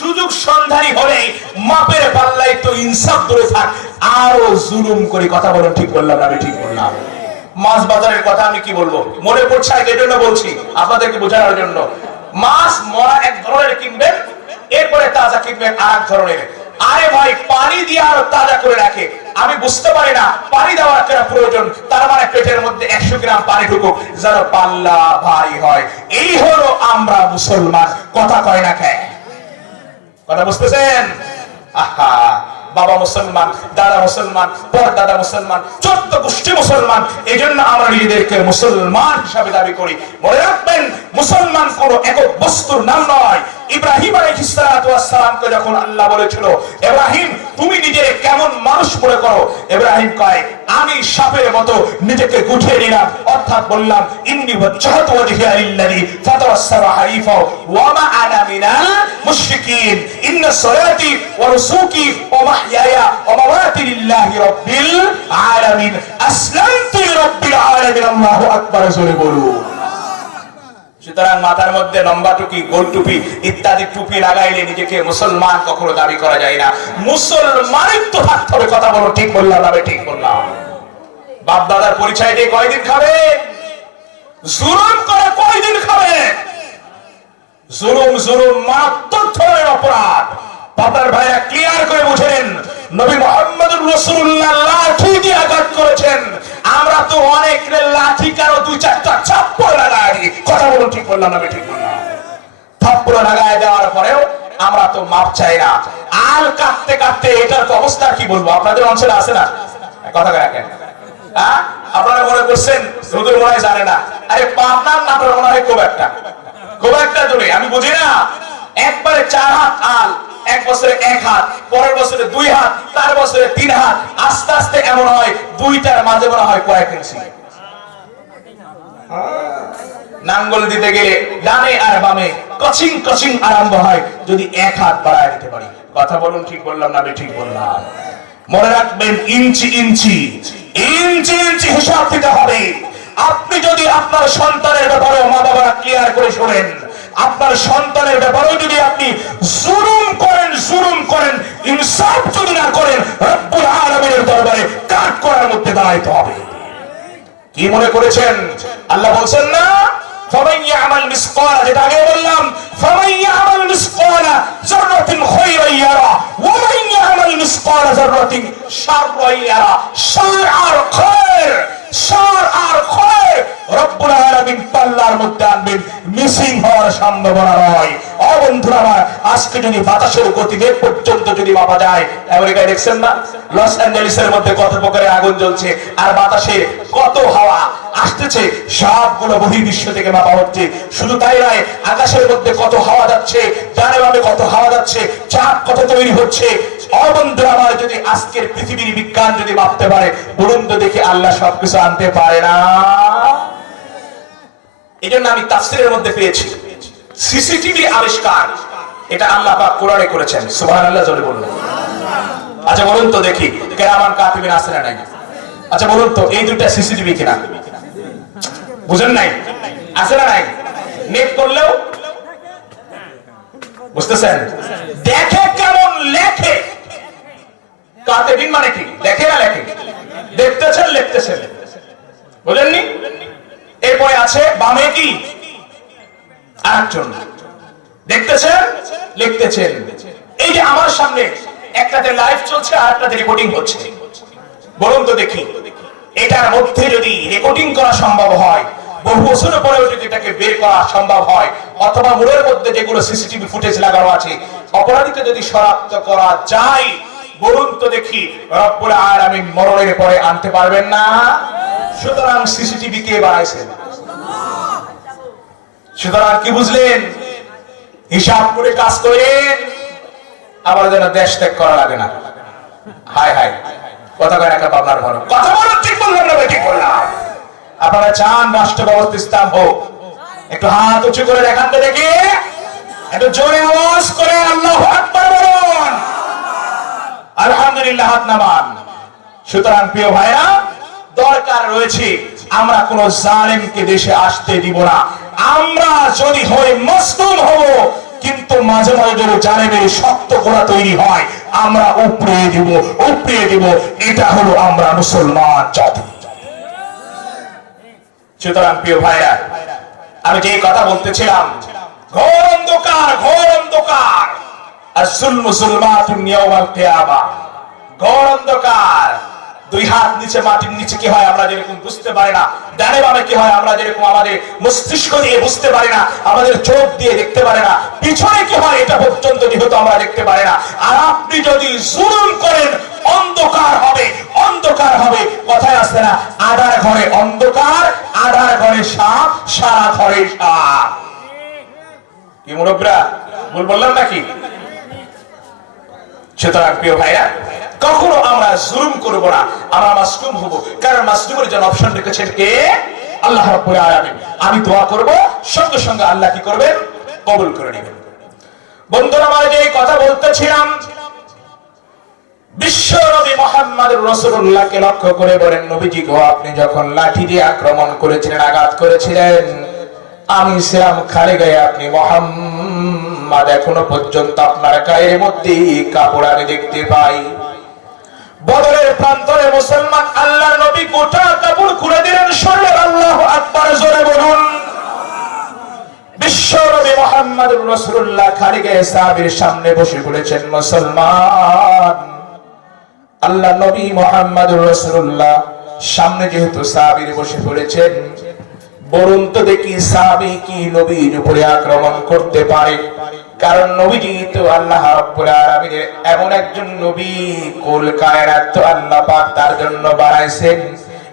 সুযোগ সন্ধানী হলে মাপের পাল্লায় তো ইনসাফ ধরে থাক, আরো জুলুম করে কথা বলেন। ঠিক বললাম না? আমি ঠিক বললাম? মাছ বাজারের কথা আমি কি বলবো, মনে পড়ছে এই জন্য বলছি আপনাদেরকে বোঝানোর জন্য। মাছ মরা এক ধরনের কিনবেন, এরপরে তাজা কিনবেন আর এক ধরনের। আরে ভাই, পানি দিয়ে আরো তাজা করে রাখে, আমি বুঝতে পারি না পানি দেওয়ার কেন প্রয়োজন। তার মানে পেটের মধ্যে 100 গ্রাম পানি ঢুকুক যেন পাল্লা ভারী হয়। এই হলো আমরা মুসলমান। কথা কয় না কে? কথা বুঝতেছেন? আহা, বাবা মুসলমান, দাদা মুসলমান, পরদাদা মুসলমান, 14 গোষ্ঠী মুসলমান। এই জন্য আমরা নিজেদেরকে মুসলমান হিসাবে দাবি করি। মনে রাখবেন, মুসলমান কোন একক বস্তুর নাম নয়। ইব্রাহিম আলাইহিস সালাতু ওয়াস সালামকে যখন আল্লাহ বলেছিল, ইব্রাহিম তুমি নিজেকে কেমন মানুষ মনে করো, ইব্রাহিম কয় আমি সাপের মতো নিজেকে গুছিয়ে নিলাম, অর্থাৎ বললাম ইন্নী ওয়াজহাতু ওয়াজহিয়া লিল্লাযী ফাতারাস সামা হানিফা ওয়া মা আনা মিনাল মুশরিকিন ইন্না সলাতি ওয়া নুসুকি ওয়া মাহইয়ায়া ওয়া মামাতি লিল্লাহি রাব্বিল আলামিন আসলামতু লিরাব্বিল আলামিন। আল্লাহু আকবার, জোরে বলুন। সুতরাং মাথার মধ্যে লম্বা টুপি, গোল টুপি ইত্যাদি টুপি লাগাইলে নিজেকে মুসলমান কখনো দাবি করা যায় না। মুসলমানিত্ব থাকতে হবে। কথা বলো, ঠিক বললাম না? ঠিক বললাম? বাপ দাদার পরিচয় দিয়ে কয়দিন খাবে? জুলুম করে কয়দিন খাবে? জুলুম মারাত্মক ধরনের অপরাধ। বাবার ভাইরা ক্লিয়ার করে বুঝেন, নবী মুহাম্মদুর রাসূলুল্লাহ লাঠি দিয়ে আঘাত করেছেন, আমরা তো অনেক লাঠি কারো 2-4টা চাপ্পল লাগাই। কথা বলুন, ঠিক বললাম না? ঠিক বললাম? থাপ্পড় লাগায় দেওয়ার পরেও আমরা তো মাপ চাই না। আল কাটতে কাটতে এটার তো অবস্থা কি বলবো? আপনাদের অঞ্চলে আছে না? কথা রাখেন। হ্যাঁ, আপনারা মনে করছেন রোদের মনে হয় জানে না। আরে পাবনার না, আপনার মনে হয় খুব একটা দূরে। আমি বুঝি না, একবারে 4 হাত আল, এক বছরে 1 হাত, পরের বছরে 2 হাত, তার বছরে 3 হাত, আস্তে আস্তে এমন হয় 2টার মাঝে মনে হয় কয়েক ইঞ্চি। নাঙ্গল দিতে গেলে ডানে আর বামে কচিং কচিং আরম্ভ হয় যদি 1 হাত বাড়ায় দিতে পারি। কথা বলুন, ঠিক বললাম না? আমি ঠিক বললাম? মনে রাখবেন, ইঞ্চি ইঞ্চি হিসাব দিতে হবে। আপনি যদি আপনার সন্তানের ব্যাপারে, মা বাবারা ক্লিয়ার করে শোনেন, আপনার সন্তানের ব্যাপারেও যদি আপনি জুলুম করেন, ইনসাফ যদি না করেন, রব্বুল আলামিনের দরবারে কাট করার মধ্যে দাঁড়াইতে হবে। কি মনে করেছেন? আল্লাহ বলছেন না, ফামান ইয়ামাল মিসকালা, যেটা আগে বললাম, ফামান ইয়ামাল মিসকালা যাররাতিন খায়রান ইয়ারা ওয়া মান ইয়ামাল মিসকালা যাররাতিন শাররান ইয়ারা। শার আর খায়র রব্বুল আলামিন পাল্লার মধ্যে আনবেন, মিসিং হওয়ার সম্ভাবনা নয়। ও বন্ধুরা আমার, আজকে যদি বাতাসের গতিবেগ পর্যন্ত যদি মাপা যায়, আমেরিকায় দেখছেন না লস অ্যাঞ্জেলিসের মধ্যে কত প্রকারের আগুন জ্বলছে, আর বাতাসে কত হাওয়া আসতেছে, সবগুলো বহির্বিশ্ব থেকে মাপা হচ্ছে। শুধু তাই নয়, আকাশের মধ্যে কত হাওয়া যাচ্ছে, ডানে বামে কত হাওয়া যাচ্ছে, চাপ কত তৈরি হচ্ছে। ও বন্ধুরা আমার, যদি আজকের পৃথিবীর বিজ্ঞান যদি মাপতে পারে, বলুন তো দেখি আল্লাহ সবকিছু আনতে পারে না? এই জন্য আমি তাফসীরের মধ্যে পেয়েছি সিসিটিভি আবিষ্কার, এটা আল্লাহ পাক কোরআনে করেছেন। সুবহানাল্লাহ, জোরে বলুন। আচ্ছা বলুন তো দেখি, কিরামান কাতিবিন আছে না নাই? আচ্ছা বলুন তো, এই দুইটা সিসিটিভি কিনা? বুঝেন নাই? আছে না নাই? নেট করলেও বুঝতেছেন? দেখে কেমন লেখে। কাতিবিন মানে কি? দেখে না লেখে? দেখতেছেন, লিখতেছেন, বুঝেননি? এরপরে আছে বামে কি আরেকজন, দেখতেছেন, লিখতেছেন। এই যে আমার সামনে একটাতে লাইভ চলছে আর একটাতে রেকর্ডিং হচ্ছে, বলুন তো দেখি, এটার মধ্যে যদি রেকর্ডিং করা সম্ভব হয়, বহু বছর পরেও যদি এটাকে বের করা সম্ভব হয়, অথবা মোড়ের মধ্যে যেগুলো সিসিটিভি ফুটেজ লাগানো আছে, অপরাধীকে যদি শনাক্ত করা যায়, বলুন তো দেখি রব্বুল আলামিন মরণের পরে আনতে পারবেন না? সুতরাং সিসিটিভি কে বানাইছেন? সুতরাং কি বুঝলেন? হিসাব করে কাজ করেন, আবার যেন দেশ ত্যাগ করা লাগে না। হায় হায়, কথা কয় একটা পাবনার ঘর। কথা বলুন, ঠিক বললাম না? ঠিক বললাম? আপনারা চান রাষ্ট্র ব্যবস্থা স্থান হোক? একটু হাত উঁচু করে দেখান তো দেখি, একটু জোরে আওয়াজ করে আল্লাহু আকবার বলুন। আলহামদুলিল্লাহ, হাত নামান। সুতরাং প্রিয় ভাইরা, দরকার রয়েছে আমরা কোন জালেমকে দেশে আসতে দিব না। আমরা যদি হই মজলুম হব, কিন্তু মাঝে মাঝে যদি জানেবের শক্ত গোড়া তৈরি হয় আমরা উপড়িয়ে দিব। এটা হলো আমরা মুসলমান জাতি। সুতরাং প্রিয় ভাইরা, আমি যে কথা বলতেছিলাম, ঘোর অন্ধকার আর যুলমু যুলমাতুন ইয়াওমাল কিয়ামা, ঘোর অন্ধকার। দুই হাত নিচে মাটির নিচে কি হয় আমরা যেরকম বুঝতে পারি না, ডানে বামে কি হয় আমরা যেরকম আমাদের মস্তিষ্ক দিয়ে বুঝতে পারি না, আমাদের চোখ দিয়ে দেখতে পারি না, পিছনে কি হয় এটা পর্যন্ত যেহেতু আমরা দেখতে পারি না। আর আপনি যদি জুলুম করেন অন্ধকার হবে। কথায় আসছে না, আধার ঘরে অন্ধকার, আধার ঘরে সাপ, সারা ঘরে সাপ। কি মুরব্বিরা ভুল বললাম নাকি? সুতরাং প্রিয় ভাইরা, কখনো আমরা জুলুম করব না, আমরা মাসলুম হব। কারণ মাসলুমের জন্য অপশন রেখেছেন কে? আল্লাহ রাব্বুল আলামিন। আমি দোয়া করব, সঙ্গে সঙ্গে আল্লাহ কি করবেন? কবুল করে নেবেন। বন্ধুরা, আমরা যে কথা বলতেছিলাম, বিশ্ব নবী মুহাম্মদুর রাসূলুল্লাহকে লক্ষ্য করে বলেন, নবীজি গো, আপনি যখন লাঠি দিয়ে আক্রমণ করেছিলেন, আঘাত করেছিলেন, আমি ছিলাম খালি গায়ে, আপনি মুহাম্মদ এখনো পর্যন্ত আপনার গায়ের মধ্যে কাপড় আমি দেখতে পাই। বদরের প্রান্তরে মুসলমান আল্লাহর নবী গোটা কাপড় খুলে দিলেন, শরীরে আল্লাহু আকবার জোরে বলুন। বিশ্ব নবী মুহাম্মদুর রাসূলুল্লাহ খালি গায়ে সাহাবীর সামনে বসে পড়েছেন। মুসলমান আল্লাহ নবী মুহাম্মদুর রাসূলুল্লাহ সামনে যেহেতু সাহাবীর বসে পড়েছেন, বলুন তো দেখি সাহাবী কি নবীর উপরে আক্রমণ করতে পারে? কারণ নবীজি তো আল্লাহ রাব্বুল আলামিনের এমন একজন নবী, কুল কায়নাত তো আল্লাহ পাক তার জন্য বানাইছেন।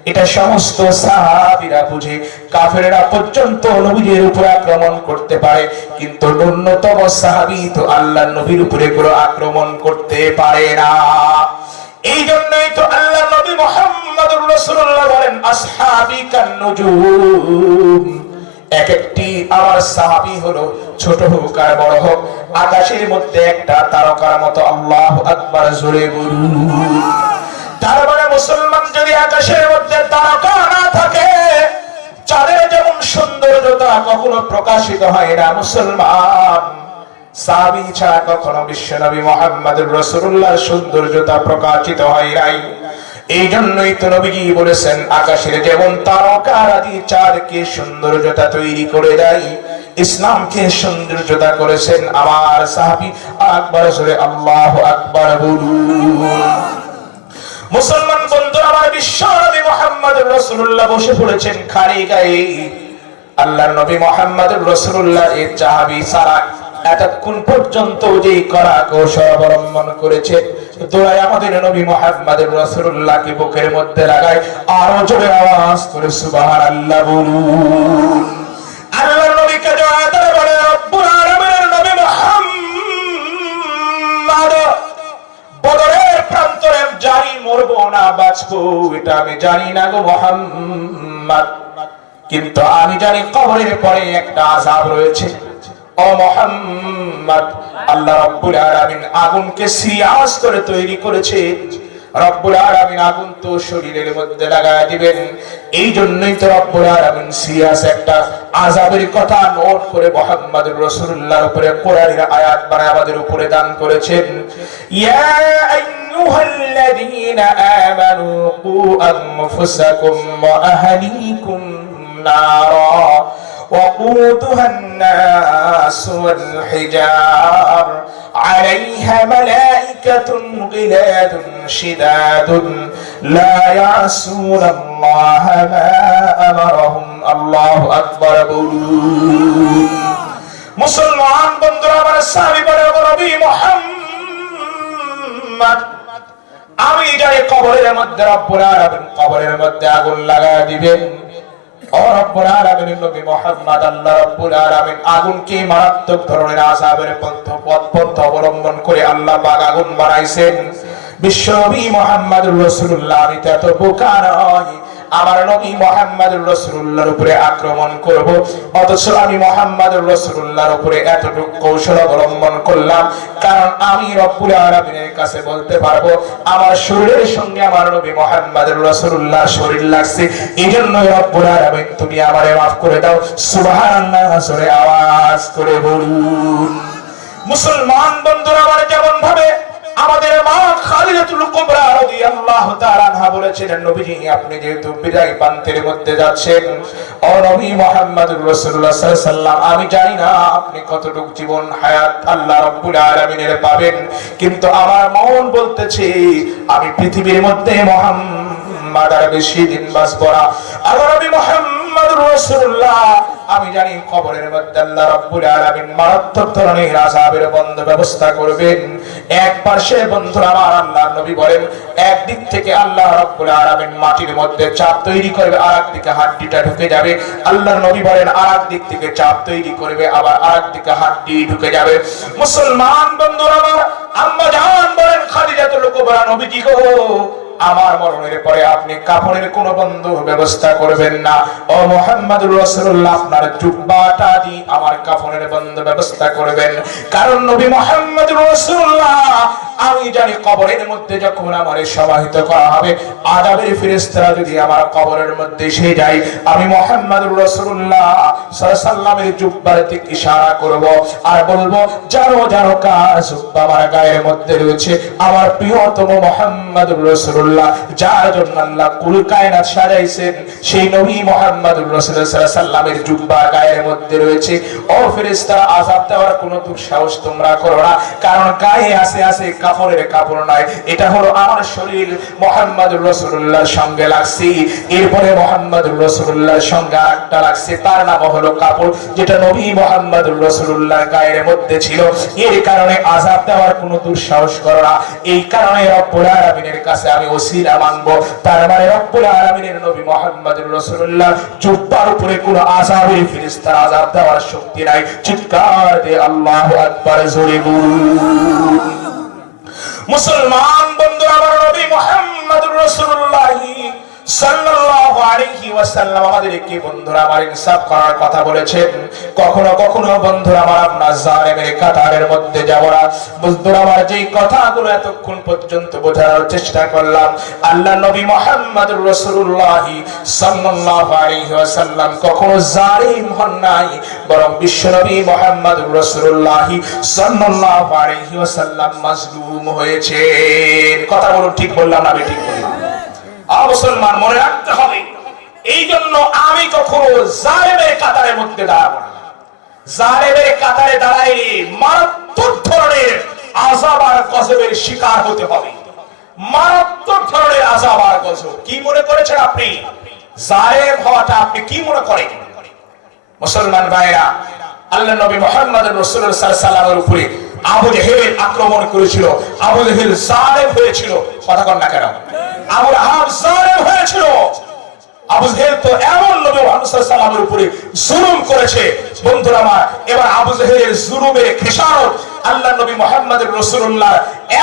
এটা সমস্ত সাহাবীরা বুঝে, কাফেররা পর্যন্ত নবীর উপরে আক্রমণ করতে পারে, কিন্তু ন্যূনতম সাহাবী তো আল্লাহর নবীর উপরে কোনো আক্রমণ করতে পারে না। এই জন্যই তো আল্লাহ নবী মুহাম্মদুর রাসূলুল্লাহ বলেন, আসহাবী কান নুজুম, এক একটি আমার সাহাবী হলো, ছোট হোক আর বড় হোক, আকাশের মধ্যে একটা তারকার মতো। আল্লাহু আকবার জোরে বলুন। তার মানে মুসলমান, যদি আকাশের মধ্যে তারকা না থাকে, চাঁদের যেমন সৌন্দর্যতা কখনো প্রকাশিত হয় না, মুসলমান সাহাবী ছাড়া কখনো বিশ্বনবী মুহাম্মদুর রাসূলুল্লাহর সৌন্দর্যতা প্রকাশিত হয় নাই। এই জন্যই তো নবীজি বলেছেন, আকাশের যেমন তারকা রাজি চাঁদকে সৌন্দর্যতা তৈরি করে দেয়, ইসলামকে সৌন্দর্যতা করেছেন আমার সাহাবী। আকবার জোরে আল্লাহু আকবার বলুন। মুসলমান বন্ধুরা আমার, বিশ্ব নবী মুহাম্মদুর রাসূলুল্লাহ বসে পড়েছেন খালি গায়ে। আল্লাহর নবী মুহাম্মদুর রাসূলুল্লাহ এই সাহাবী সারা এতক্ষণ পর্যন্ত যে কড়া কৌশল অবলম্বন করেছে, দোয়ায় আমাদের নবী মুহাম্মদুর রাসূলুল্লাহকে বুকের মধ্যে লাগায় আরো জোরে আওয়াজ করে সুবহানাল্লাহ বলুন। আল্লাহর নবীকে দোয়া করে বলে, রব্বুল আলামিনের নবী মুহাম্মদ, বদরের প্রান্তরে জানি মরবো না বাঁচবো এটা আমি জানি না গো মুহাম্মদ, কিন্তু আমি জানি কবরের পরে একটা আযাব রয়েছে। ও মুহাম্মদ, আল্লাহ রাব্বুল আলামিন আগুনকে সিরিয়াস করে তৈরি করেছে। রব্বুল আলামিন আগুন তো শরীরের মধ্যে লাগায় দিবেন। এই জন্যই তো রব্বুল আলামিন সিরিয়াস একটা আযাবের কথা নোট করে মুহাম্মদুর রাসূলুল্লাহর উপরে কোরআনের আয়াত বানায় আমাদের উপরে দান করেছেন। ইয়া আইয়ুহাল্লাযীনা আমানু কু আনফুসাকুম ওয়া আহলিকুম নারা وقودها الناس والحجار عليها ملائكة غلاد شداد لا يعصون الله ما أمرهم الله أكبر بولون মুসলমান বন্ধুরা আমার, সাহাবী বলে, নবী মুহাম্মদ, আমি জানি কবরের মধ্যে রব্বুল আলামিন কবরের মধ্যে আগুন লাগায় দিবেন। ও রব্বুল আলামিনের নবী মুহাম্মদ, আল্লাহ রব্বুল আলামিন আগুনকে মারাত্মক ধরনের আযাবের পন্থা অবলম্বন করে আল্লাহ পাক আগুন বানাইছেন। বিশ্বনবী মুহাম্মদুর রাসূলুল্লাহ, আমি তো এত বোকা নই, আমার নবী মুহাম্মদুর রাসূলুল্লাহর উপরে আক্রমণ করব, অথচ আমি মুহাম্মদুর রাসূলুল্লাহর উপরে এতটুকু কৌশল অবলম্বন করলাম, কারণ আমি রব্বুল আলামিনের কাছে বলতে পারবো আমার শরীরের সঙ্গে আমার নবী মুহাম্মদুর রাসূলুল্লাহর শরীর লাগছে। এইজন্য রব্বুল আলামিন তুমি আমারে মাফ করে দাও। সুবহানাল্লাহ জোরে আওয়াজ করে বলুন। মুসলমান বন্ধুরা আমার, যেমন ভাবে আমাদের মা খাদিজাতুল কুবরা রাদিয়াল্লাহু তাআলা আনহা বলেছিলেন, নবীজি আপনি যেহেতু বিদায় প্রান্তের মধ্যে যাচ্ছেন, ও নবী মুহাম্মদুর রাসূলুল্লাহ সাল্লাল্লাহু আলাইহি ওয়াসাল্লাম, আমি জানি না আপনি কতটুকু জীবন হায়াত আল্লাহ রাব্বুল আলামিনের পাবেন, কিন্তু আমার মন বলতেছে আমি পৃথিবীর মধ্যে মুহাম্মদ আর বেশি দিন বাঁচবো না। আল্লাহ নবী মুহাম্মদুর রাসূলুল্লাহ, আমি জানি কবরের মধ্যে আল্লাহ রাব্বুল আলামিন মারাত্মক ধরনের আযাবের বন্ধ ব্যবস্থা করবেন। এক পাশে বন্ধুরা আমার আল্লাহর নবী বলেন, একদিক থেকে আল্লাহ রাব্বুল আলামিন মাটির মধ্যে চাপ তৈরি করবে, আরেক দিকে হাড্ডিটা ঢুকে যাবে। আল্লাহর নবী বলেন আরেক দিক থেকে চাপ তৈরি করবে, আবার আরেক দিকে হাড্ডি ঢুকে যাবে। মুসলমান বন্ধুরা আমার, আম্মা জান বলেন খাদিজাতুল কুবরা, নবীজি গো আমার মরণের পরে আপনি কাফনের কোনো বন্ধ ব্যবস্থা করবেন না। ও মুহাম্মদুর রাসূলুল্লাহ, আপনার জুব্বাটা দিয়ে আমার কাফনের বন্ধ ব্যবস্থা করবেন, কারণ নবী মুহাম্মদুর রাসূলুল্লাহ আমি জানি কবরের মধ্যে যখন আমারে সমাহিত করা হবে, আযাবের ফেরেশতারা যদি আমার কবরের মধ্যে এসে যায়, আমি মুহাম্মদুর রাসূলুল্লাহ সাল্লাল্লাহু আলাইহি ওয়াসাল্লামের জুব্বার দিকে ইশারা করব আর বলবো, জানো জানো কার জুব্বা আমার গায়ের মধ্যে রয়েছে, আমার প্রিয়তম মুহাম্মদুর রাসূলুল্লাহ, যার জন্য আল্লাহ কুল কায়নাত সাজাইছেন, সেই নবী মুহাম্মদুর রাসূলুল্লাহ সাল্লাল্লাহু আলাইহি ওয়াসাল্লামের জুব্বা গায়ের মধ্যে রয়েছে। ও ফেরেশতারা, আযাব দেওয়ার কোনো দুঃসাহস তোমরা করো না, কারণ গায়ে আছে আছে কাপড়ের কাপড় নাই, এটা হলো আমার শরীর মুহাম্মদুর রাসূলুল্লাহর সঙ্গে লাগছে, এরপরে মুহাম্মদুর রাসূলুল্লাহর সঙ্গে আরেকটা লাগছে, তার নাম হলো কাপড়, যেটা নবী মুহাম্মদুর রাসূলুল্লাহর গায়ের মধ্যে ছিল। এর কারণে আযাব দেওয়ার কোনো দুঃসাহস করো না। এই কারণে রব্বুল আলামিনের কাছে আমি ওসিলা মানবো, তার মানে রব্বুল আলামিনের নবী মুহাম্মদুর রাসূলুল্লাহ জুব্বার উপরে কোনো আযাবের ফেরেশতা আযাব দেওয়ার শক্তি নাই। চিৎকার দিয়ে আল্লাহু আকবার জোরে বলুন। মুসলমান বন্ধুরা আমার, নবী মুহাম্মদুর রাসূলুল্লাহ সাল্লাল্লাহু আলাইহি ওয়াসাল্লাম আমাদেরকে বন্ধুরা আমার ইনসাফ করার কথা বলেছেন। কখনো কখনো বন্ধুরা আমার আপনার জালেমের কাতারের মধ্যে যাব না। বন্ধুরা আমার, যেই কথাগুলো এতক্ষণ পর্যন্ত বোঝানোর চেষ্টা করলাম, আল্লাহ নবী মুহাম্মদুর রাসূলুল্লাহ সাল্লাল্লাহু আলাইহি ওয়াসাল্লাম কখনো জালিম হন নাই, বরং বিশ্বনবী মুহাম্মদুর রাসূলুল্লাহ সাল্লাল্লাহু আলাইহি ওয়াসাল্লাম মাজলুম হয়েছেন। কথা বলুন, ঠিক বললাম না ঠিক বললাম? মুসলমান মনে রাখতে হবে, এই জন্য আমি কখনো জালেমের কাতারের মধ্যে দাঁড়াবো না। জালেমের কাতারে দাঁড়াইলে মারাত্মক ধরনের আযাব আর গজবের শিকার হতে হবে। মারাত্মক ধরনের আযাব আর গজব। কি মনে করেছেন আপনি জালেম হওয়াটা? আপনি কি মনে করেন? মুসলমান ভাইরা, আল্লাহ নবী মুহাম্মদুর রাসূলুল্লাহ সাল্লাল্লাহু আলাইহি ওয়াসাল্লামের উপরে আবু জেহেল আক্রমণ করেছিল। আবু জেহেল জালেম হয়েছিল। কথা কন না কেন? আবু লাহাব জালেম হয়েছিল। আবু জেহেল তো এমন নবী মুহাম্মদ সাল্লাল্লাহু আলাইহি ওয়াসাল্লামের উপরে জুলুম করেছে। বন্ধুরা আমার, এবার আবু জেহেলের জুলুমের খেসারত আল্লাহ নবী মুহাম্মদুর রাসূলুল্লাহ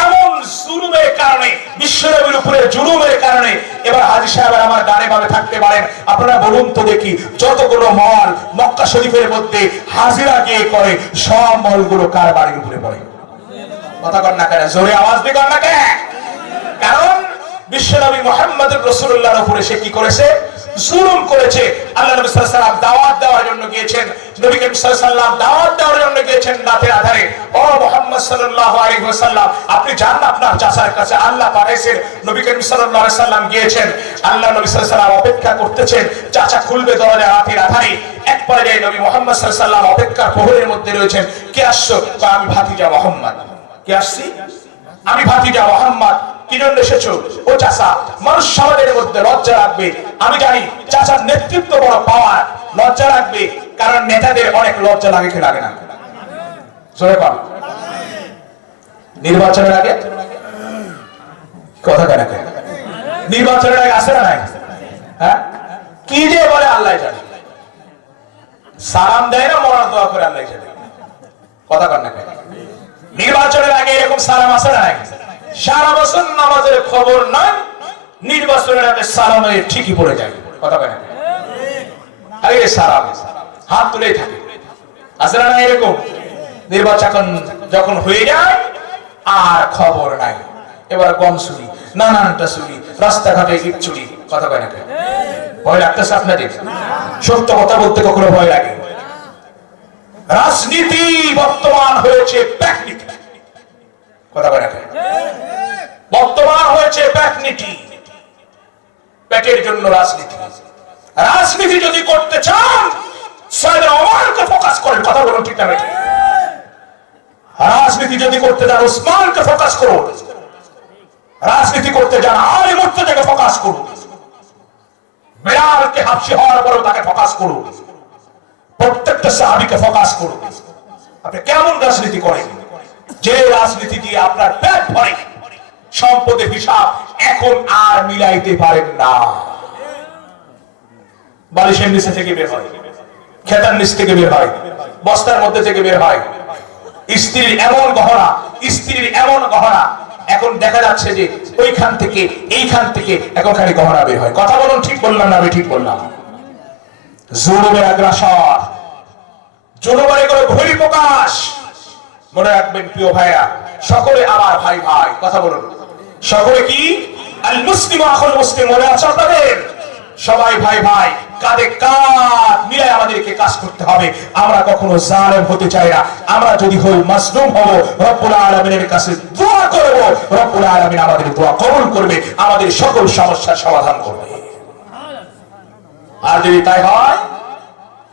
এমন জুলুমের কারণে, বিশ্বনবীর উপরে জুলুমের কারণে, এবার হাজী সাহেব আমার ডানে বামে থাকতে পারেন, আপনারা বলুন তো দেখি, যতগুলো মহল মক্কা শরীফের মধ্যে হাজিরা গিয়ে করে, সব মহলগুলো কার বাড়ির উপরে পড়ে? কথা কন না কেন? জোরে আওয়াজ দিয়ে কন না কেন? কারণ বিশ্বনবী মুহাম্মদুর রাসূলুল্লাহর উপরে সে কি করেছে? জুলুম করেছে। আল্লাহ নবী সাল্লাল্লাহু আলাইহি ওয়াসাল্লাম দাওয়াত দেওয়ার জন্য গিয়েছেন, নবী করিম সাল্লাল্লাহু আলাইহি ওয়াসাল্লাম দাওয়াত দেওয়ার জন্য গিয়েছেন রাতের আধারে। ও মুহাম্মদ সাল্লাল্লাহু আলাইহি ওয়াসাল্লাম, আপনি যান না আপনার চাচার কাছে, আল্লাহ পাঠাইছেন। নবী করিম সাল্লাল্লাহু আলাইহি ওয়াসাল্লাম গিয়েছেন, আল্লাহ নবী সাল্লাল্লাহু আলাইহি ওয়াসাল্লাম অপেক্ষা করতেছেন, চাচা খুলবে দরজা রাতের আধারে। এক পর্যায়ে নবী মুহাম্মদ সাল্লাল্লাহু আলাইহি ওয়াসাল্লাম অপেক্ষার প্রহরের মধ্যে রয়েছেন। কে আসছো? আমি ভাতিজা মুহাম্মদ। কে আসছি? আমি ভাতিজা মুহাম্মদ। কি জন্য এসেছো? ও চাচা, মানুষ সমাজের মধ্যে লজ্জা রাখবে। আমি জানি চাচার নেতৃত্ব বড় পাওয়ার, লজ্জা রাখবে, কারণ নেতাদের অনেক লজ্জা লাগে, কি লাগে না? জোরে বল। নির্বাচনের আগে কথা কেন? নির্বাচনের আগে আসে না নাই? হ্যাঁ, কি যে বলে আল্লাহ জানে। সালাম দেয় না, মরার দোয়া করে আল্লাহ জানে। কথা কেন? নির্বাচনের আগে এরকম সালাম আসে না নাই? সারা বছর নামাজের খবর নাই, নির্বাচনের আগে সালামে ঠিকই পড়ে যায়। কথা কেন? আরে সালাম হাত তুলেই থাকে, আসে না এরকম? নির্বাচন যখন হয়ে যায় আর খবর নাই। এবার গম চুরি, নানানটা চুরি, রাস্তাঘাটে ইট চুরি। কথা কেন? ভয় লাগতেছে আপনাদের? সত্য কথা বলতে কখনো ভয় লাগে? রাজনীতি বর্তমান হয়েছে প্যাকনীতি। কথা বলে বর্তমান হয়েছে প্যাকনীতি, পেটের জন্য রাজনীতি। রাজনীতি যদি করতে চান সৈয়দ ওমরকে ফোকাস করেন। কথা বলুন ঠিক না বেঠিক? রাজনীতি যদি করতে চান ওসমানকে ফোকাস করুন, রাজনীতি করতে যান আলী মুর্তজাকে ফোকাস করুন, বেলালকে হাফসি হওয়ার পরেও তাকে ফোকাস করুন, প্রত্যেকটা সাহাবীকে ফোকাস করুন। আপনি কেমন রাজনীতি করেন যে রাজনীতি দিয়ে আপনার পেট ভরে, সম্পদের হিসাব এখন আর মিলাইতে পারেন না। বালিশের নিচে থেকে বের হয়, খেতার নিচ থেকে বের হয়, বস্তার মধ্যে থেকে বের হয়, স্ত্রীর এমন গহনা, স্ত্রীর এমন গহনা, এখন দেখা যাচ্ছে যে ওইখান থেকে এইখান থেকে এখন খালি গহনা বের হয়। কথা বলুন ঠিক বললাম না? আমি ঠিক বললাম? জুলুমের আগ্রাসন, জুলুমের করে বহিঃপ্রকাশ। মনে রাখবেন প্রিয় ভাইয়া, সকলে আমার ভাই ভাই। কথা বলুন সকলে কি? আল মুসলিম আখুল মুসলিম। মনে আছে আপনাদের? সবাই ভাই ভাই, কাঁধে কাঁধ মিলে আমাদেরকে কাজ করতে হবে। আমরা কখনো জালেম হতে চাই না। আমরা যদি হই মাজলুম হব, রব্বুল আলামিনের কাছে দোয়া করব, রব্বুল আলামিন আমাদের দোয়া কবুল করবে, আমাদের সকল সমস্যার সমাধান করবে। আর যদি তাই হয়,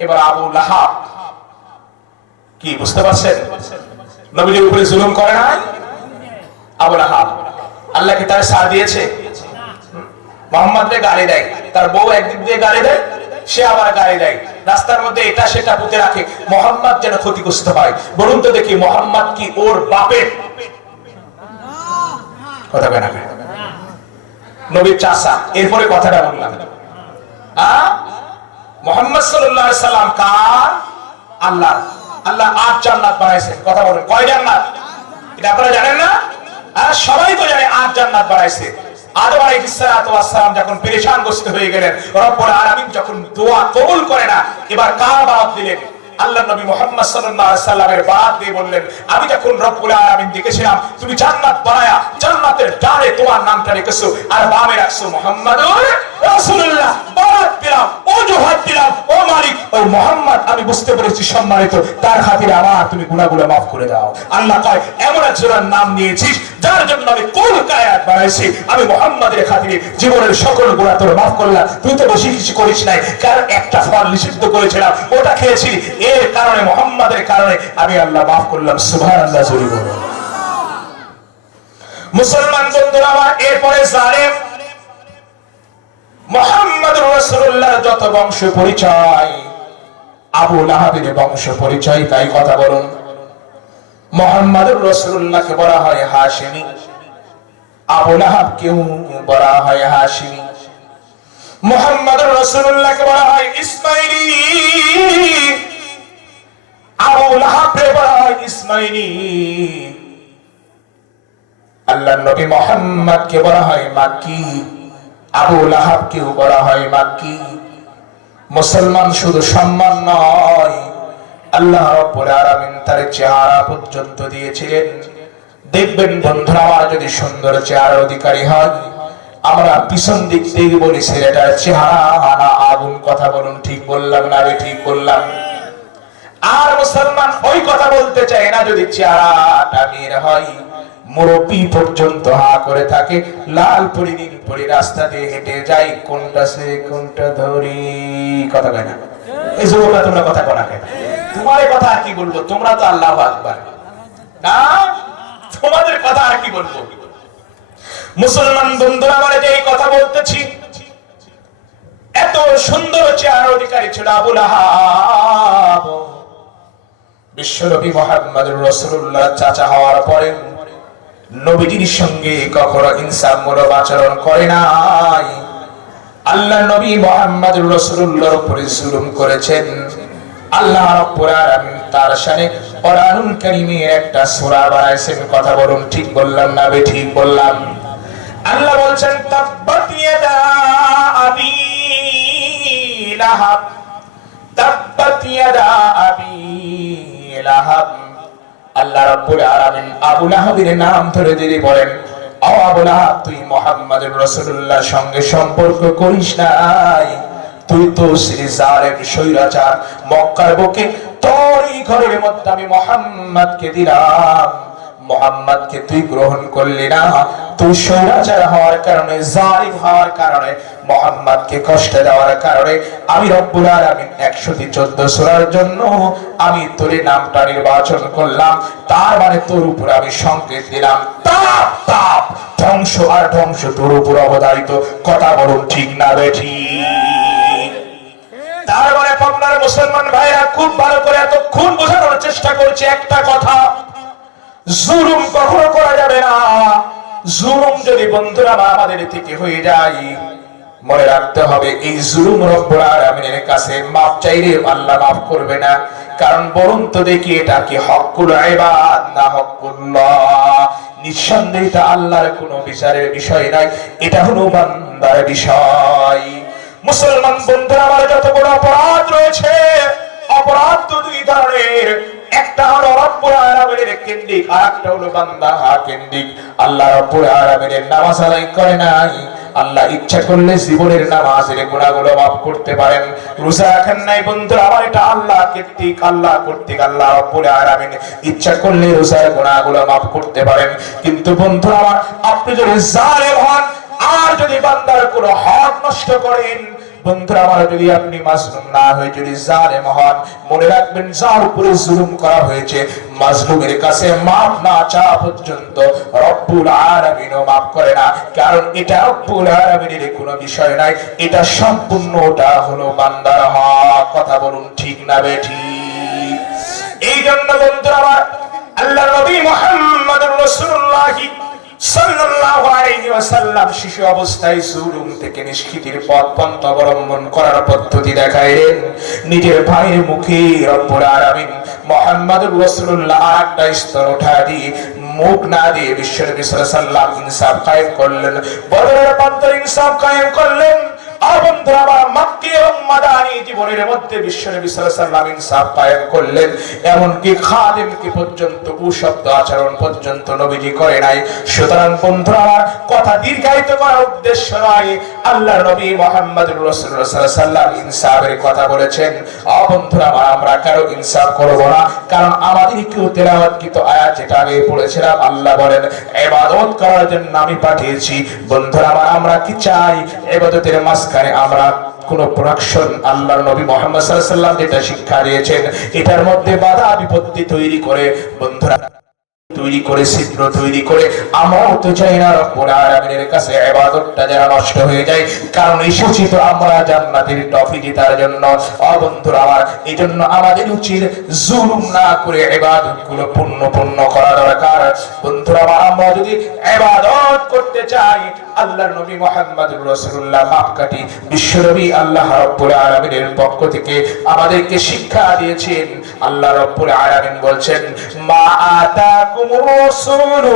এবার আবু লাহাব কি বুঝতে পারছেন? নবীর উপরে জুলুম করে নাই আবু লাহাব। আল্লাহ কি তার সাথ দিয়েছে? মোহাম্মদকে গালি দেয়, তার বউ একদিক দিয়ে গালি দেয়, সে আবার গালি দেয়, রাস্তার মধ্যে এটা সেটা পুঁতে রাখে, মোহাম্মদ যেন ক্ষতিগ্রস্ত হয়। বলুন তো দেখি, মোহাম্মদ কি ওর বাপের? কথা বলে না নবীর চাচা। এরপরে কথাটা বললাম, মুহাম্মদ সাল্লাল্লাহু আলাইহি সাল্লাম কার? আল্লাহ। আল্লাহ 8 জান্নাত বানাইছেন। কথা বলেন কয় জান্নাত? এটা আপনারা জানেন না? আর সবাই তো জানে 8 জান্নাত বানাইছে। আদম আলাইহিস সালাতু ওয়াস সালাম যখন পেরেশানগ্রস্ত হয়ে গেলেন, রব্বুল আলামিন যখন দোয়া কবুল করে না, এবার কার বাদ দিলেন? আল্লাহ নবী মুহাম্মদ সাল্লাল্লাহু আলাইহি সাল্লামের বাদ দিয়ে বললেন, আমি যখন রব্বুল আলামিন দেখেছিলাম তুমি জান্নাত বানায়া জান্নাতের ডানে তোমার নামটা রেখেছো আর বামে রাখছো মুহাম্মাদুর রাসূলুল্লাহ, বারাত দিলাম, ওজুহাত দিলাম, ও মালিক ওই মুহাম্মদ আমি বুঝতে পেরেছি সম্মানিত, তার খাতিরে আমার তুমি গুনাহগুলো maaf করে দাও। আল্লাহ কয়, এমন একজনের নাম নিয়েছিস যার জন্য আমি কুল কায়াত বানাইছি, আমি মুহাম্মাদের খাতিরে জীবনের সকল গুনাহ তোর maaf করলাম। তুই তো বেশি কিছু করিস নাই, কারণ একটা ফল নিষিদ্ধ করেছিলাম, ওটা খেয়েছিলি, এর কারণে মুহাম্মাদের কারণে আমি আল্লাহ maaf করলাম। সুবহানাল্লাহ জোরে বলো। মুসলমান বন্ধুরা আমার, এরপরে জালেম মুহাম্মদুর রাসূলুল্লাহর যত বংশ পরিচয়, আবু লাহাবের বংশ পরিচয়, তাই কথা বলুন। মুহাম্মদুর রাসূলুল্লাহকে বলা হয় হাশিমি, আবু লাহাবকেও বলা হয় হাশিমি। মুহাম্মদুর রাসূলুল্লাহকে বলা হয় ইসমাইলি, আবু লাহাবকে বলা হয় ইসমাইলি। আল্লাহর নবী মুহাম্মদকে বলা হয় মাক্কি, আবু লাহাবকেও বলা হয় মাক্কি। মুসলমান শুধু সম্মান নয়, আল্লাহ রাব্বুল আলামিন তার চেহারা পর্যন্ত দিয়েছিলেন। দেখবেন বন্ধুরা আমার, যদি সুন্দর চেহারার অধিকারী হয়, আমরা পিছন দিক থেকে বলি ছেলেটার চেহারা আগুন। কথা বলুন ঠিক বললাম না? আমি ঠিক বললাম? আর মুসলমান ওই কথা বলতে চায় না যদি চেহারাটা মেয়ের হয়। মুরব্বী পর্যন্ত হা করে থাকে, লাল পরি নীল পরি রাস্তা দিয়ে হেঁটে যাই, কোনটা সে কোনটা ধরি। কথা কয় না? এই যুবকরা তোমরা কথা কয় না কেন? তোমার কথা আর কি বলবো, তোমরা তো আল্লাহু আকবার না, তোমাদের কথা আর কি বলবো। মুসলমান বন্ধুরা আমার, এই কথা বলতেছি, এত সুন্দর চেহারার অধিকারী ছিল আবু লাহাব। বিশ্বনবী মুহাম্মদুর রাসূলুল্লাহ চাচা হওয়ার পরে নবীজির সঙ্গে কখনো ইনসাফমূলক আচরণ করে নাই। আল্লাহ নবী মুহাম্মদুর রাসূলুল্লাহর উপরে জুলুম করেছেন। আল্লাহ রাব্বুল আলামিন তার শানে কোরআনুল কারীমের একটা সূরা বানাইছেন। কথা বলুন ঠিক বললাম না? আমি ঠিক বললাম? আল্লাহ বলছেন, তাব্বাত ইয়াদা আবি লাহাব, তাব্বাত ইয়াদা আবি লাহাব। আল্লাহ রাব্বুল আলামিন আবু লাহাবের নাম ধরে দিয়ে বলেন, ও আবু লাহাব, তুই মুহাম্মদুর রাসূলুল্লাহর সঙ্গে সম্পর্ক করিস নাই, তুই তো জালেম স্বৈরাচার। মক্কার বুকে তোরই ঘরের মধ্যে আমি মুহাম্মদকে দিলাম, মুহাম্মদকে তুই গ্রহণ করলি না। তুই স্বৈরাচার হওয়ার কারণে, জালিম হওয়ার কারণে, মুহাম্মদকে কষ্ট দেওয়ার কারণে আমি রব্বুল আলামিন 114 সূরার জন্য আমি তোর নামটা নির্বাচন করলাম। তার মানে তোর উপর আমি সংকেত দিলাম, তাপ তাপ, ধ্বংস আর ধ্বংস তোর উপর অবধারিত। কথা বলুন ঠিক না বেঠিক? তার মানে আপনার মুসলমান ভাইরা খুব ভালো করে এতক্ষণ বোঝানোর চেষ্টা করছে একটা কথা, জুলুম কখনো করা যাবে না। জুলুম যদি বন্ধুরা আমাদের থেকে হয়ে যায়, মনে রাখতে হবে এই জুলুম রব্বুল আলামিনের কাছে মাফ চাইলে আল্লাহ মাফ করবে না। কারণ বলুন তো দেখি, এটা কি হকুল ইবাদ না হকুল্লাহ? নিঃসন্দেহে এটা আল্লাহর কোনো বিচারের বিষয় নয়, এটা হলো বান্দার বিষয়। মুসলমান বন্ধুরা আমার, যত বড় অপরাধ রয়েছে, অপরাধ তো দুই ধরনের, একটা হলো রব্বুল আলামিনের কেন্দ্রিক, আর একটা হলো বান্দা কেন্দ্রিক। আল্লাহ রব্বুল আলামিনের নামাজ আদায় করে নাই, আল্লাহ ইচ্ছা করলে জীবনের নামাজের গুনাহগুলো মাফ করতে পারেন। রোজা রাখেন নাই বন্ধুরা আমার, এটা আল্লাহ কর্তৃক, আল্লাহ কর্তৃক, আল্লাহ রব্বুল আলামিন ইচ্ছা করলে রোজার গুনাহগুলো মাফ করতে পারেন। কিন্তু বন্ধুরা আমার, আপনি যদি জালেম হন আর যদি বান্দার কোনো হক নষ্ট করেন, বন্ধুরা আমার, যদি আপনি মাজলুম না হয়ে যদি জালেম হন, মনে রাখবেন যার উপরে জুলুম করা হয়েছে মাজলুমের কাছে মাফ না চাওয়া পর্যন্ত রব্বুল আলামিনও মাফ করে না। কারণ এটা রব্বুল আলামিনের কোনো বিষয় নাই, এটা সম্পূর্ণটা হলো বান্দার হক। কথা বলুন ঠিক না বেঠিক? এই জন্য বন্ধুরা আমার, আল্লাহ নবী মুহাম্মদুর রাসূলুল্লাহ সাল্লাল্লাহু আলাইহি ওয়াসাল্লাম শিশু অবস্থায় জুলুম থেকে নিষ্কৃতির পথ পন্থা অবলম্বন করার পদ্ধতি দেখাইলেন। নিজের ভাইয়ের মুখে রব্বুল আলামিন মুহাম্মদুর রাসূলুল্লাহ আরেকটা স্তর উঠা দিয়ে, মুখ না দিয়ে বিশ্বনবী সাল্লাল্লাহু আলাইহি ওয়াসাল্লাম ইনসাফ কায়েম করলেন, বদরের পন্থার ইনসাফ কায়েম করলেন। বন্ধুরা আমার, মক্কি এবং মাদানী জীবনের মধ্যে বিশ্বনবী সাল্লাল্লাহু আলাইহি ওয়াসাল্লাম ইনসাফ কায়েম করলেন। এমনকি খাদেমকে পর্যন্ত, কুশব্দ আচরণ পর্যন্ত নবীজি করে নাই। সুতরাং বন্ধুরা আমার, কথা দীর্ঘায়িত করার উদ্দেশ্য নয়, আল্লাহর নবী মুহাম্মদুর রাসূলুল্লাহ সাল্লাল্লাহু আলাইহি ওয়াসাল্লাম ইনসাফের কথা বলেছেন। বন্ধুরা আমার, আমরা কারো ইনসাফ করব না, কারণ আমাদের কেউ তেলাওয়াতকৃত আয়াত যেটা আগে পড়েছিলাম, আল্লাহ বলেন ইবাদত করার জন্য আমি পাঠিয়েছি। বন্ধুরা আমার, আমরা কি চাই? ইবাদতের মাঝখানে আমরা কোন প্রোডাকশন, আল্লাহর নবী মুহাম্মদ সাল্লাল্লাহু আলাইহি ওয়াসাল্লাম যেটা শিক্ষা দিয়েছেন, এটার মধ্যে বাধা বিপত্তি তৈরি করে, বন্ধুরা তৈরি করে, ছিদ্র তৈরি করে, আমরাও তো চাই না রব্বুল আলামিনের কাছে ইবাদতটা যেন নষ্ট হয়ে যায়। কারণ এসেছি তো আমরা জান্নাতের ট্রফি জেতার জন্য। বন্ধুরা আমার, এই জন্য আমাদের উচিত জুলুম না করে ইবাদতগুলো পূর্ণ করা দরকার। বন্ধুরা আমার, আমরা যদি ইবাদত করতে চাই, আল্লাহর নবী মুহাম্মদুর রাসূলুল্লাহ মাক্কাটি বিশ্বনবী আল্লাহ রাব্বুল আলামিনের পক্ষ থেকে আমাদেরকে শিক্ষা দিয়েছেন। আল্লাহ রাব্বুল আলামিন বলছেন, মা আতাকুমুর রাসূলু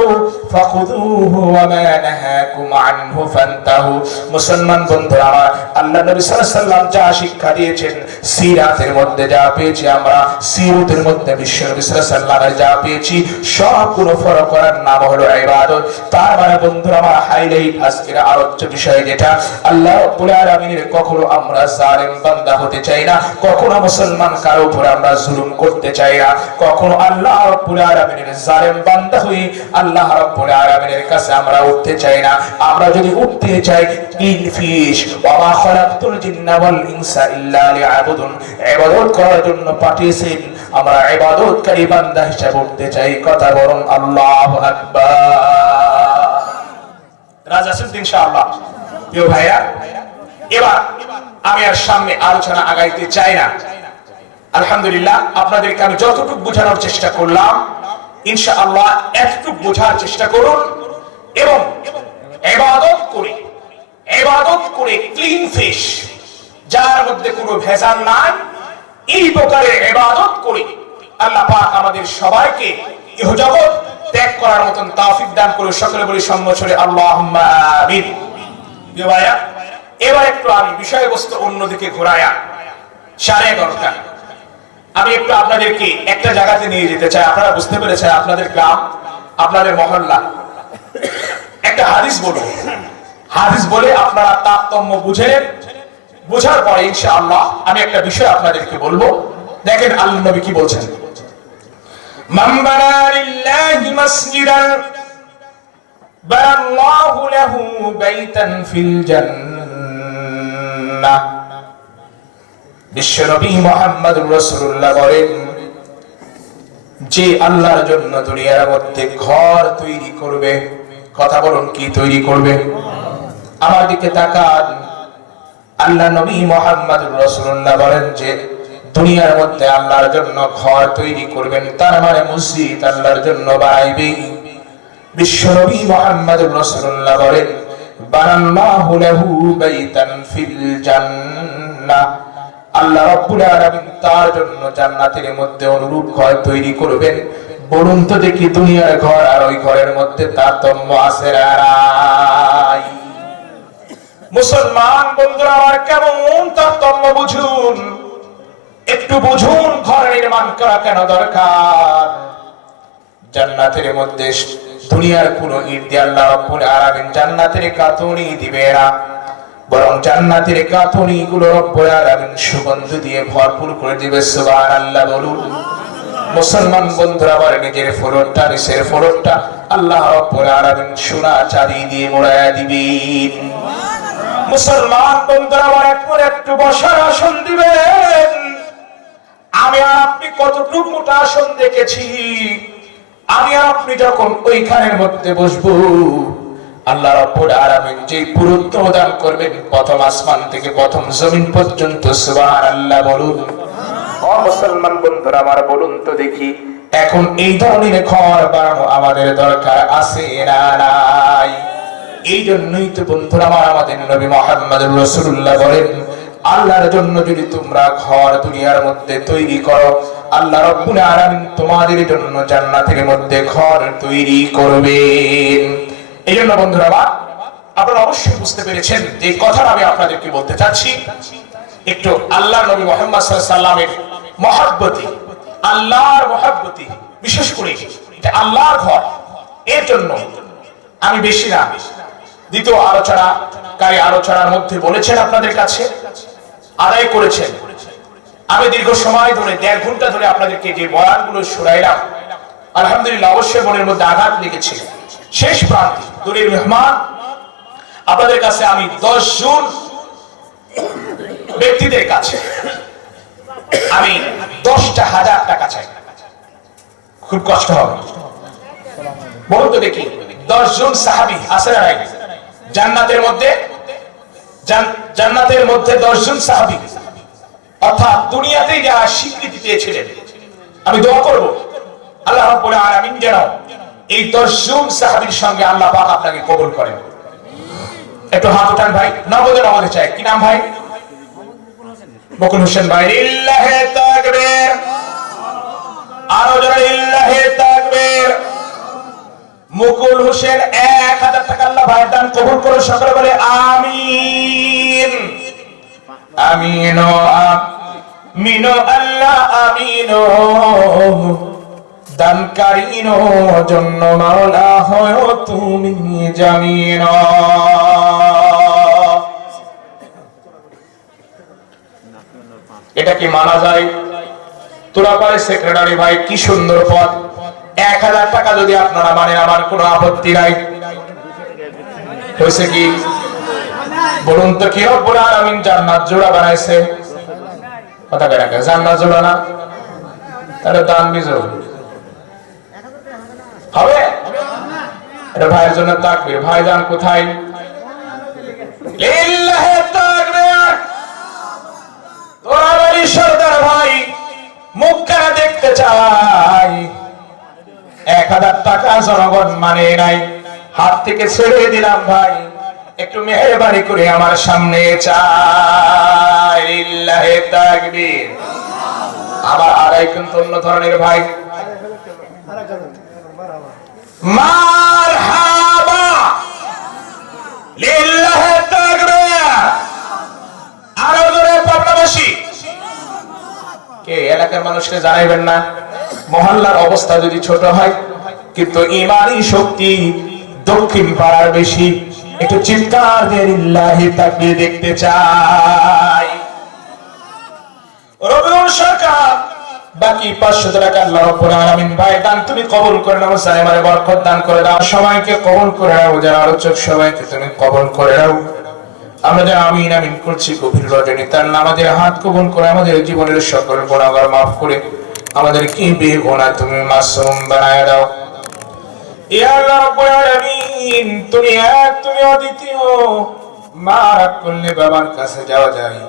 ফাখুযুহু ওয়া মা নাহাকুম আনহু ফান্তাহু। মুসলমান বন্ধুরা আমার, আল্লাহ নবী সাল্লাল্লাহু আলাইহি ওয়াসাল্লাম যা শিক্ষা দিয়েছেন, সিরাতের মধ্যে যা পেয়েছি আমরা, সিরাতের মধ্যে বিশ্বনবী সাল্লাল্লাহু আলাইহি ওয়াসাল্লামের যা পেয়েছি, সবগুলো ফলো করার নাম হলো ইবাদত। তার মানে বন্ধুরা আমার, হাইলাইট আজকের আলোচ্য বিষয় যেটা, আল্লাহ রাব্বুল আলামিনের কখনো আমরা জালেম বান্দা হতে চাই না, কখনো মুসলমান কারো উপর আমরা জুলুম করতে চাই না, কখনো আল্লাহ রাব্বুল আলামিনের জালেম বান্দা হই আল্লাহ রাব্বুল আলামিনের কাছে আমরা উঠতে চাই না। আমরা যদি উঠতে চাই, ইনফিশ ওয়া মা খালাকতুল জিন্না ওয়াল ইনসা ইল্লা লিয়াবুদুন, ইবাদত করার জন্য পাঠিয়েছেন, আমরা ইবাদতকারী বান্দা হিসেবে উঠতে চাই। কথা বলুন আল্লাহু আকবার। রাজি আছেন ইনশাআল্লাহ? প্রিয় ভাইরা, এবার আমি আর সামনে আলোচনা আগাইতে চাই না। আলহামদুলিল্লাহ, আপনাদেরকে আমি যতটুকু বোঝানোর চেষ্টা করলাম, ইনশাআল্লাহ এতটুকু বোঝার চেষ্টা করুন এবং ইবাদত করে ক্লিন ফিশ, যার মধ্যে কোনো ভেজাল নাই, এই প্রকারের ইবাদত করে আল্লাহ পাক আমাদের সবাইকে ইহজগৎ ত্যাগ করার মতন তৌফিক দান করে। সকলে বলি সম্মোচনে আল্লাহুম্মা আমিন। প্রিয় ভাইরা, এবার একটু আমি বিষয়বস্তু অন্যদিকে ঘোরায়া 11:30 আমি একটু আপনাদেরকে একটা জায়গাতে নিয়ে যেতে চাই। আপনারা বুঝতে পেরেছেন, আপনাদের গ্রাম, আপনাদের মহল্লা, একটা হাদিস বলবো। হাদিস বলে আপনারা তারতম্য বুঝার পরে ইনশাআল্লাহ আমি একটা বিষয় আপনাদেরকে বলবো। দেখেন আল্লাহ নবী কি বলছেন, মান বানা লিল্লাহি মাসজিদান বানাল্লাহু লাহু বাইতান ফিল জান্নাহ। বিশ্বনবী মুহাম্মদুর রাসূলুল্লাহ বলেন, যে আল্লাহর জন্য দুনিয়ার মধ্যে ঘর তৈরি করবে, কথা বলুন কি তৈরি করবে? আমার দিকে তাকান। আল্লাহ নবী মুহাম্মদুর রাসূলুল্লাহ বলেন যে দুনিয়ার মধ্যে আল্লাহর জন্য ঘর তৈরি করবেন, তার মানে মসজিদ আল্লাহর জন্য বানাইবে। বিশ্বনবী মুহাম্মদুর রাসূলুল্লাহ বলেন, বানাল্লাহু লাহু বাইতান ফিল জান্নাহ। আল্লাহ রাব্বুল আলামিন তার জন্য জান্নাতের মধ্যে অনুরূপ ঘর তৈরি করবেন। বলুন তো দেখি দুনিয়ার ঘর আর ওই ঘরের মধ্যে তারতম্য আছে না নাই? মুসলমান বন্ধুরা আমার, কেমন তারতম্য বুঝুন, একটু বুঝুন ঘর নির্মাণ করা কেন দরকার। জান্নাতের মধ্যে দুনিয়ার কোন ইট দিয়ে আল্লাহ রাব্বুল আলামিন জান্নাতের গাঁথনি দিবে না, বরং জান্নাতের গাঁথনি গুলো রব্বুল আলামিন সুগন্ধ দিয়ে ভরপুর করে দিবে। সুবহানাল্লাহ বলুন। মুসলমান বন্ধুরা আমার, নিজের ফ্লোরটা নিচের ফ্লোরটা আল্লাহ রাব্বুল আলামিন সোনা চাঁদি দিয়ে মোড়ায়া দিবেন। মুসলমান বন্ধুরা আমার, একটু বসার আসন দিবেন। আমি আর আপনি কতটুকু মোটা আসন দেখেছি? আমি আর আপনি যখন ওইখানের মধ্যে বসবো, আল্লাহ রাব্বুল আলামিন যে পুরুত্ব দান করবেন প্রথম আসমান থেকে প্রথম জমিন পর্যন্ত। সুবহানাল্লাহ বলুন। ও মুসলমান বন্ধুরা আমার, বলুন তো দেখি এখন এই ধরনের ঘর বানানো আমাদের দরকার আছে না নাই? এই জন্যই তো বন্ধুরা আমার, আমাদের নবী মুহাম্মদুর রাসূলুল্লাহ বলেন, আল্লাহর জন্য যদি তোমরা ঘর দুনিয়ার মধ্যে তৈরি করো, আল্লাহ রাব্বুল আলামিন তোমাদের জন্য জান্নাতের মধ্যে ঘর তৈরি করবেন। এই জন্য বন্ধুরা আমার, আপনারা অবশ্যই বুঝতে পেরেছেন যে কথাটা আমি আপনাদেরকে বলতে চাচ্ছি। একটু আল্লাহ নবী মুহাম্মদ সাল্লাল্লাহু আলাইহি ওয়াসাল্লামের মহব্বতি, আল্লাহর মহব্বতি, বিশেষ করে এটা আল্লাহর ঘর, এর জন্য আমি বেশি না, দ্বিতীয় আলোচনাকারী আলোচনার মধ্যে বলেছেন আপনাদের কাছে, আদায় করেছেন। আমি দীর্ঘ সময় ধরে 1.5 ঘন্টা ধরে আপনাদেরকে যে বয়ানগুলো শোনাইলাম, আলহামদুলিল্লাহ অবশ্যই মনের মধ্যে আঘাত লেগেছে। শেষ প্রান্তে দূরের মেহমান আপনাদের কাছে আমি 10 জন ব্যক্তিদের কাছে আমি 10,000 টাকা চাই। খুব কষ্ট হবে, বলুন তো দেখি 10 জন সাহাবী আছে না নাই জান্নাতের মধ্যে? জান্নাতের মধ্যে 10 জন সাহাবী, অর্থাৎ দুনিয়াতেই যারা স্বীকৃতি পেয়েছিলেন। আমি দোয়া করব আল্লাহ রাব্বুল আলামিন যেন এই 10 জন সাহাবীর সঙ্গে আল্লাহ পাক আপনাকে কবুল করেন। একটু হাত উঠান ভাই, নবদের আমাদের চাই। কি নাম ভাই? মুকুল হোসেন ভাই। লিল্লাহি তাকবীর। আরো জোরে লিল্লাহি তাকবীর। মুকুল হোসেন 1000 টাকা আল্লাহ ভাইয়ের দান কবুল করে সকলে বলে আমিন। আমিন আমিন আল্লাহ আমিন। দানকারীর জন্য মাওলা হয় তুমি জামিন। এটা কি মানা যায়? তোরাপাড়ার সেক্রেটারি ভাই, কি সুন্দর পদ। 1000 টাকা যদি আপনারা মানেন, আমার কোনো আপত্তি নাই। হয়েছে কি বলুন তো, কি রব্বুল আলামিন জান্নাত জোড়া বানাইছে? কথা কয় না, জান্নাত জোড়া না, তাহলে দান বিজয় হবে। এটা ভাইয়ের জন্য তাকবীর। ভাই যান কোথায়? লিল্লাহি তাকবীর। তোরাবাড়ি সরদার ভাই মুখখানা দেখতে চাই। 1000 টাকা জনগণ মানে নাই, হাত থেকে ছেড়ে দিলাম ভাই, একটু মেহেরবানি করে আমার সামনে চাই। লিল্লাহি তাকবীর। আবার আড়াই কিন্তু অন্য ধরনের ভাই। মারহাবা। লিল্লাহি তাকবীর। আরো জোরে পাবনাবাসী কে এলাকার মানুষকে জানাইবেন না? মহল্লার অবস্থা যদি ছোট হয় কিন্তু ইমানি শক্তি দক্ষিণ পাড়ার বেশি। একটু চিৎকার দিয়ে লিল্লাহি তাকবীর দেখতে চাই। রবিউল সরকার বাকি 500 টাকা আল্লাহ রাব্বুল আলামিন ভাই দান তুমি কবুল করে নাও, সাইমারে বরকত দান করে দাও, সবাইকে কবুল করে নাও, যারা আলোচক সবাইকে তুমি কবুল করে নাও। আমরা যারা আমিন আমিন করছি গভীর রজনী তার নামাজের হাত কবুল করে আমাদের জীবনের সকল গুনাহগার মাফ করে আমাদেরকে বেগুনাহ তুমি মাসুম বানায় দাও। ইয়া আল্লাহ রাব্বুল আলামিন তুমি এক, তুমি অদ্বিতীয়। মা রাগ করলে বাবার কাছে যাওয়া যায়,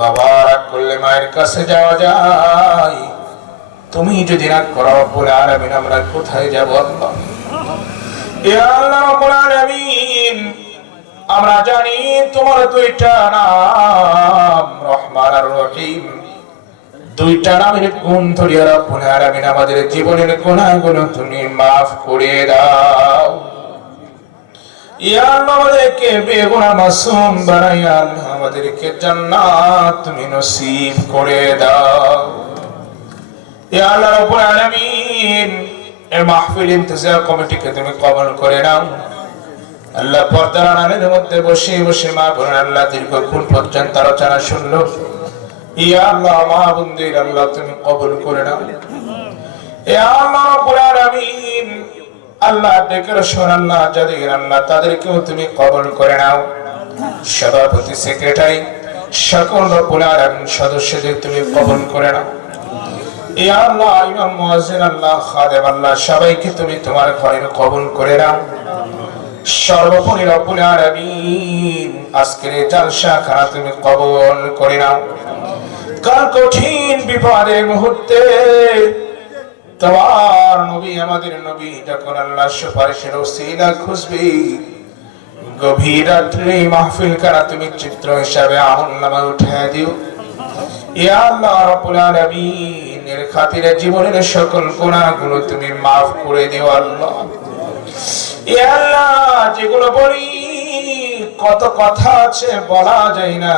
বাবা রাগ করলে মায়ের কাছে যাওয়া যায়, তুমি যদি রাগ করো রব্বুল আলামিন আমরা কোথায় যাব আল্লাহ? ইয়া আল্লাহ রাব্বুল আলামিন আমরা জানি তোমার দুইটা নাম রহমান আর রহিম, দুইটা নামের গুণ ধরিয়া রব্বুল আলামিন আমাদের জীবনের গুনাহগুলো তুমি মাফ করে দাও। ইয়া আল্লাহ আমাদেরকে বেগুনাহ মাসুম বানাইয়া আমাদেরকে জান্নাত তুমি নসিব করে দাও। ইয়া আল্লাহ রাব্বুল আলামিন এই মাহফিল ইন্তেজার কমিটিকে তুমি কবুল করে নাও। আল্লাহ পর্দার আড়ালের মধ্যে বসে বসে মা বোন আল্লাহ দীর্ঘক্ষণ পর্যন্ত আলোচনা শুনলো। ইয়া আল্লাহ মা বোনদের আল্লাহ তুমি কবুল করে নাও। ইয়া আল্লাহ রাব্বুল আলামিন আল্লাহ ডেকোরেশন আল্লাহ যাদের আল্লাহ তাদেরকেও তুমি কবুল করে নাও। সভাপতি সেক্রেটারি সকল রব্বুল আলামিন সদস্যদের তুমি কবুল করে নাও। ইয়া আল্লাহ ইমাম মুয়াজ্জিন আল্লাহ খাদেম আল্লাহ সবাইকে তুমি তোমার ঘরে কবুল করে নাও। সর্বোপরি রব্বুল আলামিন আজকের জলসা খানা তুমি কবুল করে নাও। কাল কঠিন বিপদের মুহূর্তে তোমার নবী আমাদের নবী যখন আল্লাহর সুপারিশের ওসিলা খুঁজবে, গভীর রাত্রে মাহফিল করা তুমি চিত্র হিসাবে আমলনামা উঠায় দিও। ইয়া আল্লাহ রাব্বুল আলামিন এর খাতিরে জীবনের সকল গুনাহগুলো তুমি মাফ করে দিও আল্লাহ। ইয়া আল্লাহ যেগুলো বলি কত কথা আছে বলা যায় না,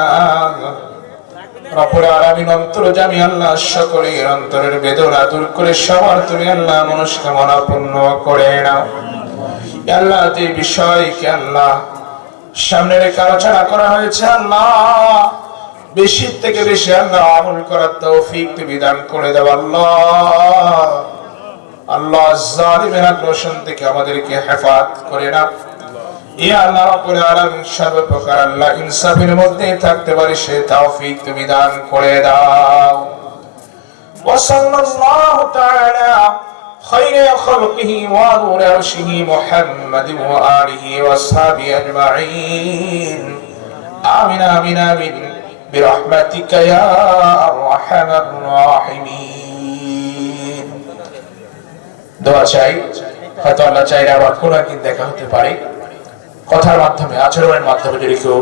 রব্বুল আলামিন অন্তর্যামী আল্লাহ সকলের অন্তরের বেদনা দূর করে সবার তুমি আল্লাহ মনস্কামনা পূর্ণ করে নাও। ইয়া আল্লাহ যে বিষয়কে আল্লাহ সামনে রেখে আলোচনা করা হয়েছে আল্লাহ বেশি থেকে বেশি আল্লাহ আমল করার তৌফিক তুমি দান করে দাও আল্লাহ। আল্লাহ জালিমের আগ্রাসন থেকে আমাদেরকে হেফাজত করে নাও। ইয়া আল্লাহ রাব্বুল আলামিন সর্বপ্রকার আল্লাহ ইনসাফের মধ্যে থাকতে পারি সে তৌফিক তুমি দান করে দাও। ওয়া সাল্লাল্লাহু তাআলা খায়রা খালকিহি ওয়া নূর আরশিহি মুহাম্মাদিন ওয়া আলিহি ওয়া আসহাবিহি আজমাইন। আমিন আমিন আমিন বিরহমাতিকা ইয়া আরহামার রাহিমিন। দোয়া চাই, হয়তো আল্লাহ চাইলে আবার কোনো একদিন দেখা হতে পারে। কথার মাধ্যমে আচরণের মাধ্যমে যদি কেউ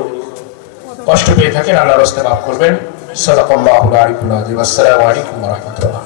কষ্ট পেয়ে থাকেন আল্লাহর রাস্তায় মাফ করবেন। সাদাকাল্লাহুল আলিয়্যুল আযীম। আসসালামু আলাইকুম ওয়া রাহমাতুল্লাহ।